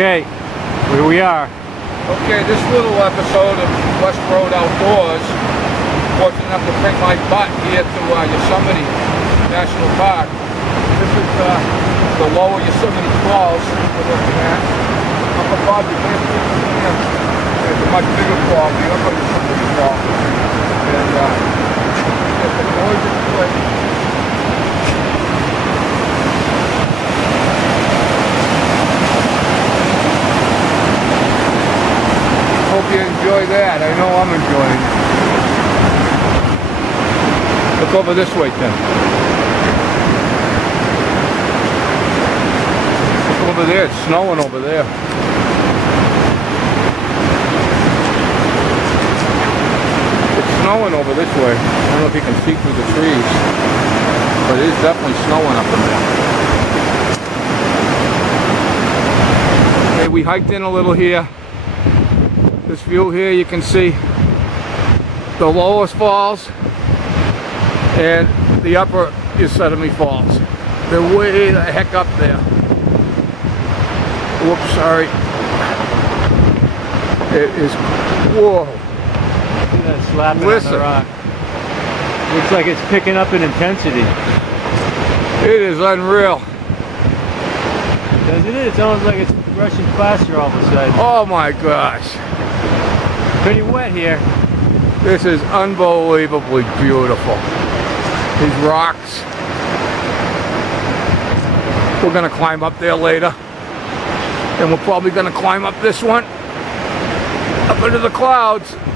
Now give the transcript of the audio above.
Okay, here we are. Okay, this little episode of West Road Outdoors, fortunate enough to bring my butt here to Yosemite National Park. This is the lower Yosemite Falls we're looking at. Up above, you can't see from here. There's a much bigger fall, the upper Yosemite Fall. And it's a gorgeous place. Hope you enjoy that. I know I'm enjoying it. Look over this way, Tim. Look over there. It's snowing over there. It's snowing over this way. I don't know if you can see through the trees, but it is definitely snowing up in there. Okay, we hiked in a little here. This view here, you can see the lowest falls and the upper Yosemite Falls. They're way the heck up there. Whoops, sorry. It is, whoa. Look at that slapping Listen. on the rock. Looks like it's picking up in intensity. It is unreal. Doesn't it? It's almost like it's rushing faster all of a sudden. Oh my gosh. Pretty wet here. This is unbelievably beautiful. These rocks. We're gonna climb up there later. And we're probably gonna climb up this one, up into the clouds.